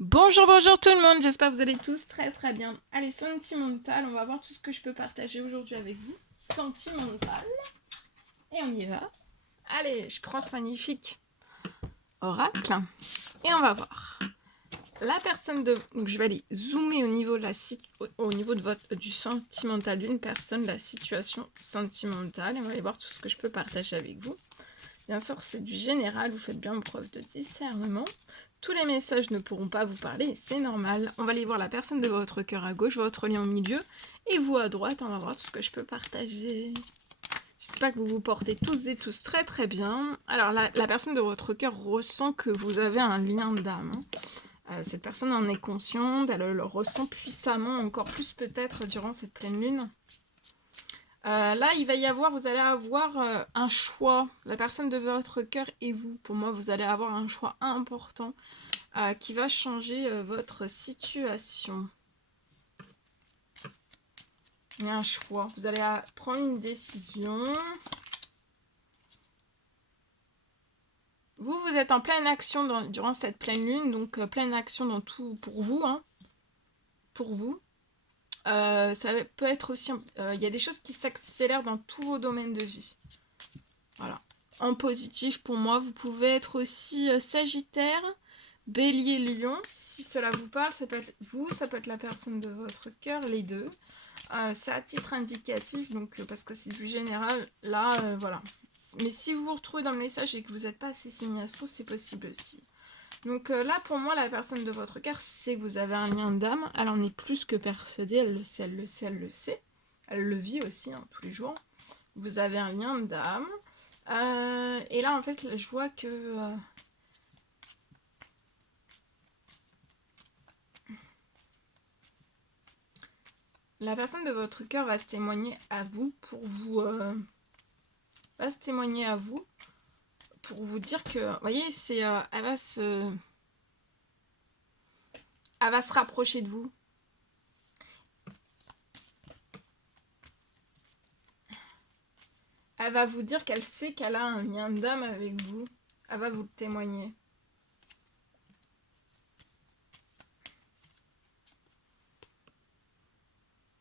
Bonjour, bonjour tout le monde, j'espère que vous allez tous très très bien. Allez, sentimental, on va voir tout ce que je peux partager aujourd'hui avec vous. Sentimental, et on y va. Allez, je prends ce magnifique oracle, et on va voir. La personne de... Donc je vais aller zoomer au niveau de, du sentimental d'une personne, la situation sentimentale, et on va aller voir tout ce que je peux partager avec vous. Bien sûr, c'est du général, vous faites bien preuve de discernement. Tous les messages ne pourront pas vous parler, c'est normal. On va aller voir la personne de votre cœur à gauche, votre lien au milieu, et vous à droite, on va voir tout ce que je peux partager. J'espère que vous vous portez tous et tous très très bien. Alors, la personne de votre cœur ressent que vous avez un lien d'âme. Cette personne en est consciente, elle le ressent puissamment, encore plus peut-être durant cette pleine lune. Là, il va y avoir, vous allez avoir un choix. La personne de votre cœur et vous, pour moi, vous allez avoir un choix important qui va changer votre situation. Il y a un choix. Vous allez prendre une décision. Vous êtes en pleine action durant cette pleine lune, donc pleine action dans tout pour vous. Hein, pour vous. Ça peut être aussi... Il y a des choses qui s'accélèrent dans tous vos domaines de vie. Voilà. En positif, pour moi, vous pouvez être aussi Sagittaire, Bélier, Lion. Si cela vous parle, ça peut être vous, ça peut être la personne de votre cœur, les deux. C'est à titre indicatif, donc parce que c'est du général, là, voilà. Mais si vous vous retrouvez dans le message et que vous n'êtes pas assez signé astro, c'est possible aussi. Donc là, pour moi, la personne de votre cœur, c'est que vous avez un lien d'âme. Elle en est plus que persuadée, elle le sait, elle le sait, elle le sait. Elle le vit aussi, hein, tous les jours. Vous avez un lien d'âme. Et là, en fait, je vois que... la personne de votre cœur va se témoigner à vous pour vous... va se témoigner à vous pour vous dire que... Vous voyez, c'est... elle va se rapprocher de vous. Elle va vous dire qu'elle sait qu'elle a un lien d'âme avec vous. Elle va vous le témoigner.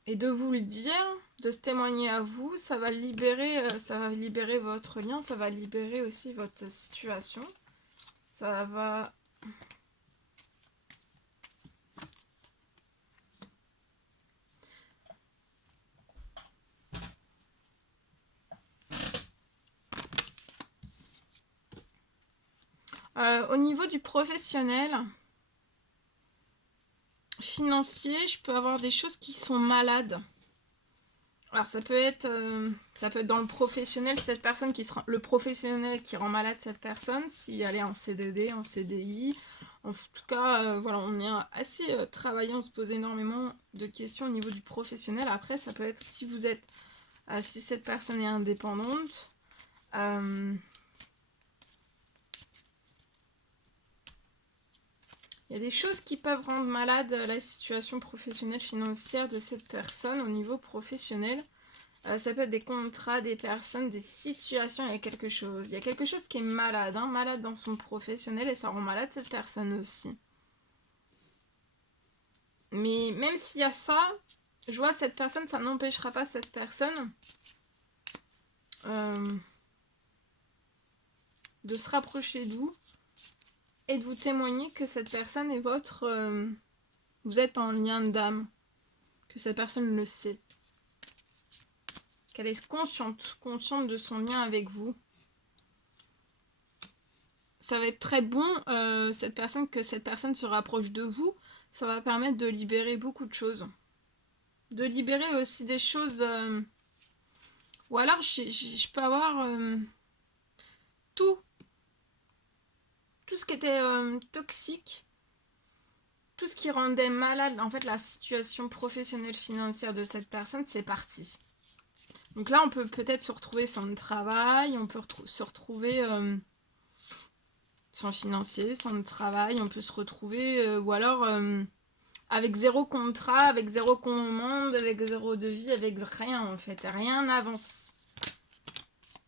Et de vous le dire, de se témoigner à vous, ça va libérer votre lien, ça va libérer aussi votre situation. Ça va... au niveau du professionnel, financier, je peux avoir des choses qui sont malades. Alors ça peut être dans le professionnel, cette personne qui sera le professionnel qui rend malade cette personne, si elle est en CDD, en CDI. En tout cas, voilà, on est assez travaillé, on se pose énormément de questions au niveau du professionnel. Après, ça peut être si vous êtes, si cette personne est indépendante. Il y a des choses qui peuvent rendre malade la situation professionnelle financière de cette personne au niveau professionnel. Ça peut être des contrats, des personnes, des situations, il y a quelque chose. Il y a quelque chose qui est malade, hein, malade dans son professionnel et ça rend malade cette personne aussi. Mais même s'il y a ça, je vois cette personne, ça n'empêchera pas cette personne de se rapprocher de vous et de vous témoigner que cette personne est votre... vous êtes en lien d'âme, que cette personne le sait. Qu'elle est consciente de son lien avec vous. Ça va être très bon, que cette personne se rapproche de vous. Ça va permettre de libérer beaucoup de choses. De libérer aussi des choses... ou alors, je peux avoir tout ce qui était toxique, tout ce qui rendait malade, en fait, la situation professionnelle financière de cette personne, c'est parti. Donc là, on peut peut-être se retrouver sans travail, on peut se retrouver sans financier, sans travail, on peut se retrouver, ou alors avec zéro contrat, avec zéro commande, avec zéro devis, avec rien en fait, rien n'avance.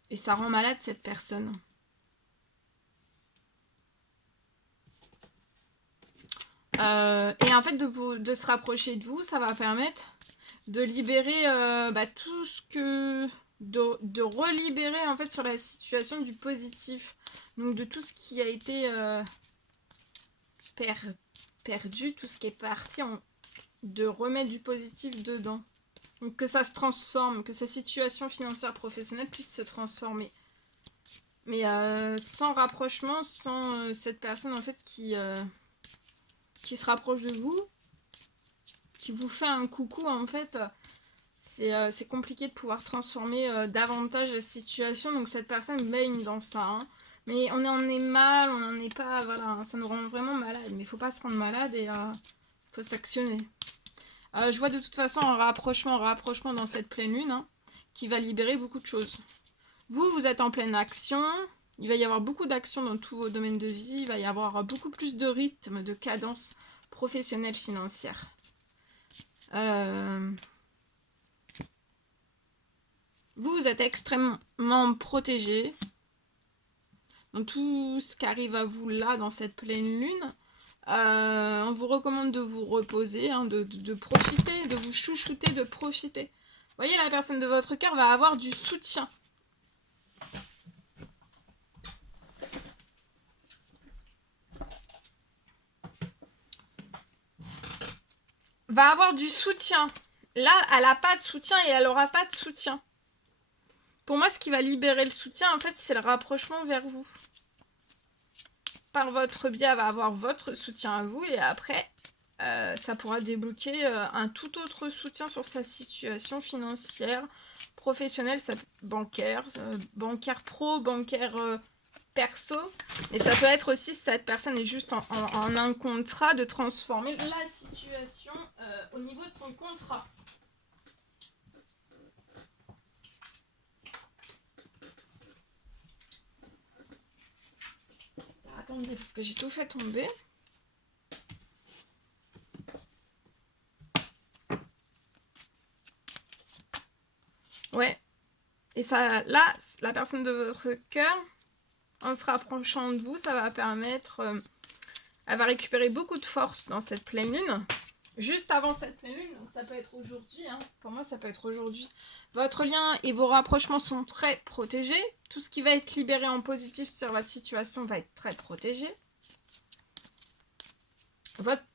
Et ça rend malade cette personne. Et en fait, de se rapprocher de vous, ça va permettre de libérer tout ce que... De relibérer en fait sur la situation du positif. Donc de tout ce qui a été perdu, tout ce qui est parti, de remettre du positif dedans. Donc que ça se transforme, que sa situation financière professionnelle puisse se transformer. Mais sans rapprochement, sans cette personne en fait qui se rapproche de vous, qui vous fait un coucou en fait, c'est compliqué de pouvoir transformer davantage la situation. Donc cette personne baigne dans ça. Hein. Mais on en est mal, on n'en est pas, voilà, ça nous rend vraiment malade. Mais il faut pas se rendre malade et faut s'actionner. Je vois de toute façon un rapprochement dans cette pleine lune hein, qui va libérer beaucoup de choses. Vous êtes en pleine action. Il va y avoir beaucoup d'actions dans tous vos domaines de vie. Il va y avoir beaucoup plus de rythme, de cadence professionnelle, financière. Vous êtes extrêmement protégé dans tout ce qui arrive à vous là, dans cette pleine lune. On vous recommande de vous reposer, hein, de profiter, de vous chouchouter, de profiter. Vous voyez, la personne de votre cœur va avoir du soutien. Va avoir du soutien. Là, elle n'a pas de soutien et elle n'aura pas de soutien. Pour moi, ce qui va libérer le soutien, en fait, c'est le rapprochement vers vous. Par votre biais, elle va avoir votre soutien à vous et après, ça pourra débloquer un tout autre soutien sur sa situation financière, professionnelle, bancaire pro, bancaire perso. Et ça peut être aussi, si cette personne est juste en un contrat, de transformer la situation au niveau de son contrat. Alors, attendez, parce que j'ai tout fait tomber. Ouais. Et ça, là, la personne de votre cœur, en se rapprochant de vous, ça va permettre... elle va récupérer beaucoup de force dans cette pleine lune. Juste avant cette pleine lune, donc ça peut être aujourd'hui. Hein. Pour moi, ça peut être aujourd'hui. Votre lien et vos rapprochements sont très protégés. Tout ce qui va être libéré en positif sur votre situation va être très protégé.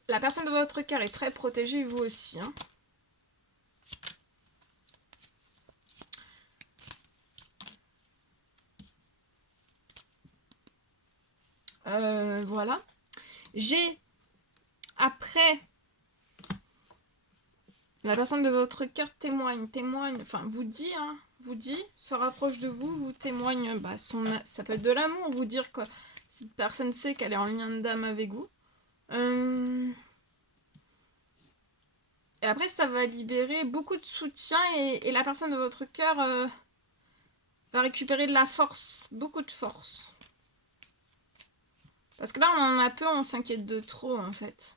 La personne de votre cœur est très protégée, vous aussi. Hein. Voilà. J'ai, après, la personne de votre cœur témoigne, enfin vous dit, se rapproche de vous, vous témoigne, ça peut être de l'amour, vous dire que cette personne sait qu'elle est en lien d'âme avec vous. Et après, ça va libérer beaucoup de soutien et la personne de votre cœur va récupérer de la force, beaucoup de force. Parce que là, on en a peu, on s'inquiète de trop, en fait.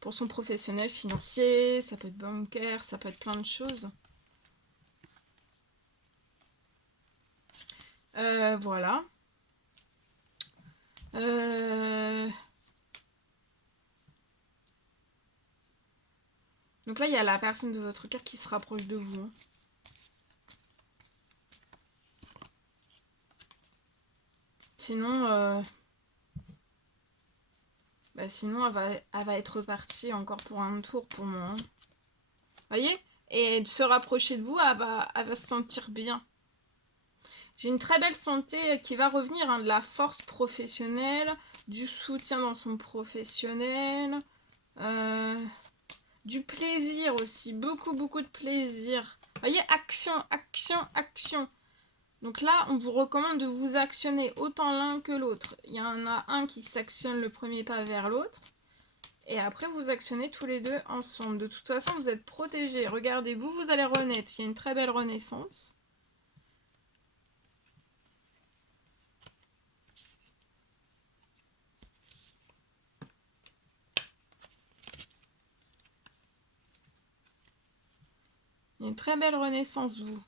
Pour son professionnel, financier, ça peut être bancaire, ça peut être plein de choses. Voilà. Donc là, il y a la personne de votre cœur qui se rapproche de vous. Hein. Sinon... sinon, elle va être partie encore pour un tour pour moi. Hein. Voyez? Et de se rapprocher de vous, elle va se sentir bien. J'ai une très belle santé qui va revenir, hein, de la force professionnelle, du soutien dans son professionnel, du plaisir aussi, beaucoup de plaisir. Voyez, action, action, action. Donc là, on vous recommande de vous actionner autant l'un que l'autre. Il y en a un qui s'actionne le premier pas vers l'autre. Et après, vous actionnez tous les deux ensemble. De toute façon, vous êtes protégés. Regardez, vous allez renaître. Il y a une très belle renaissance. Il y a une très belle renaissance, vous.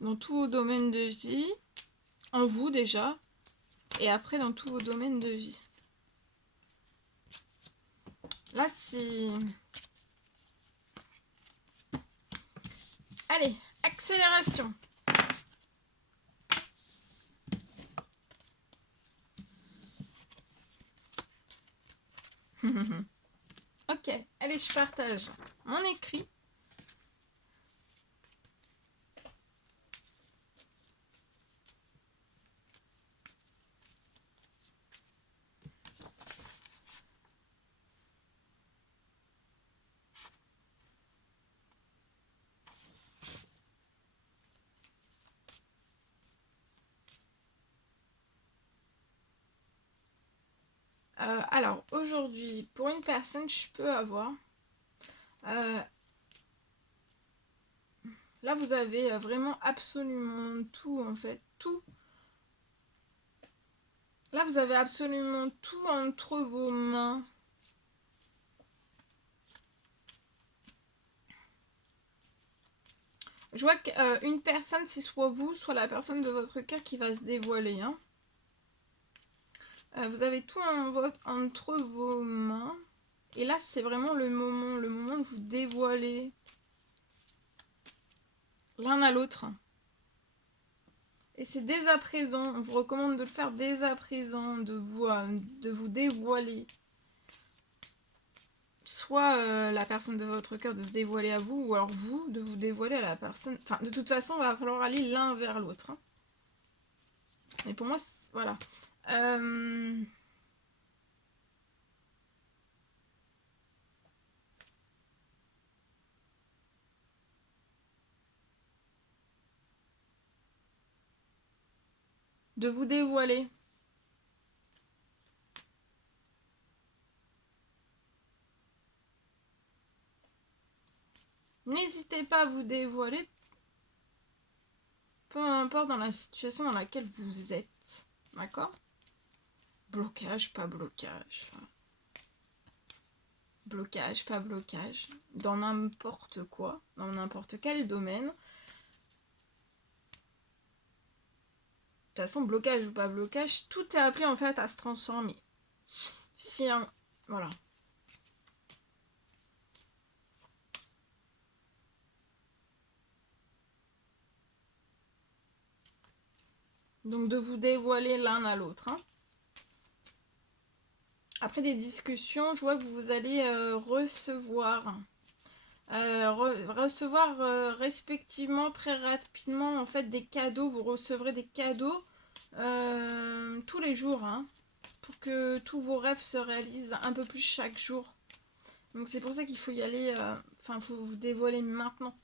Dans tous vos domaines de vie. En vous, déjà. Et après, dans tous vos domaines de vie. Là, c'est... Allez, accélération. Ok, allez, je partage mon écrit. Alors, aujourd'hui, pour une personne, je peux avoir... là, vous avez vraiment absolument tout, en fait. Tout. Là, vous avez absolument tout entre vos mains. Je vois qu'une personne, c'est soit vous, soit la personne de votre cœur qui va se dévoiler. Hein. Vous avez tout entre vos mains. Et là, c'est vraiment le moment de vous dévoiler l'un à l'autre. Et c'est dès à présent, on vous recommande de le faire dès à présent, de vous dévoiler. Soit la personne de votre cœur de se dévoiler à vous, ou alors vous de vous dévoiler à la personne. Enfin, de toute façon, il va falloir aller l'un vers l'autre. Hein. Et pour moi, voilà. De vous dévoiler. N'hésitez pas à vous dévoiler, peu importe dans la situation dans laquelle vous êtes. D'accord? Blocage, pas blocage. Blocage, pas blocage. Dans n'importe quoi, dans n'importe quel domaine. De toute façon, blocage ou pas blocage, tout est appelé en fait à se transformer. Si un... Voilà. Donc de vous dévoiler l'un à l'autre. Hein. Après des discussions, je vois que vous allez recevoir respectivement très rapidement en fait des cadeaux. Vous recevrez des cadeaux tous les jours hein, pour que tous vos rêves se réalisent un peu plus chaque jour. Donc c'est pour ça qu'il faut y aller, il faut vous dévoiler maintenant.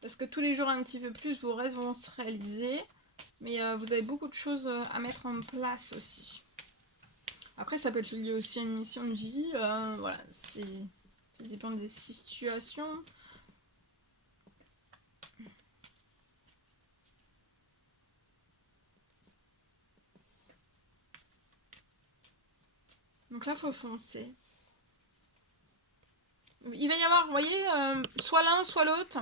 Parce que tous les jours un petit peu plus, vos rêves vont se réaliser. Mais vous avez beaucoup de choses à mettre en place aussi. Après, ça peut être lié aussi à une mission de vie. Voilà, ça dépend des situations. Donc là, il faut foncer. Il va y avoir, vous voyez, soit l'un, soit l'autre.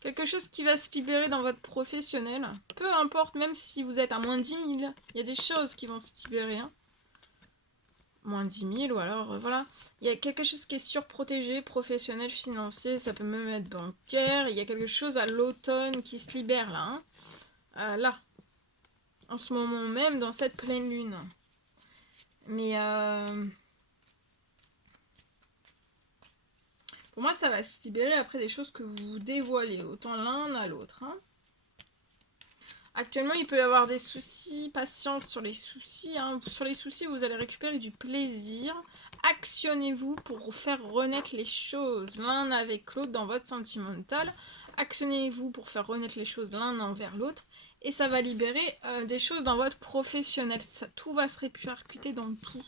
Quelque chose qui va se libérer dans votre professionnel. Peu importe, même si vous êtes à moins 10 000, il y a des choses qui vont se libérer. Hein. Moins 10 000 ou alors, voilà. Il y a quelque chose qui est surprotégé, professionnel, financier, ça peut même être bancaire. Il y a quelque chose à l'automne qui se libère là. Hein. Là. En ce moment même, dans cette pleine lune. Mais pour moi, ça va se libérer après des choses que vous dévoilez, autant l'un à l'autre. Hein. Actuellement, il peut y avoir des soucis. Patience sur les soucis. Hein. Sur les soucis, vous allez récupérer du plaisir. Actionnez-vous pour faire renaître les choses l'un avec l'autre dans votre sentimental. Actionnez-vous pour faire renaître les choses l'un envers l'autre. Et ça va libérer des choses dans votre professionnel. Ça, tout va se répercuter dans tout.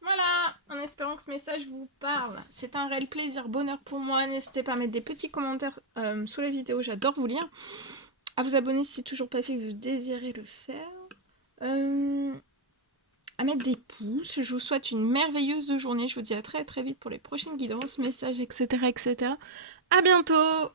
Voilà, en espérant que ce message vous parle. C'est un réel plaisir, bonheur pour moi. N'hésitez pas à mettre des petits commentaires sous la vidéo, j'adore vous lire. À vous abonner si c'est toujours pas fait que vous désirez le faire. À mettre des pouces. Je vous souhaite une merveilleuse journée. Je vous dis à très très vite pour les prochaines guidances, messages, etc. etc. À bientôt!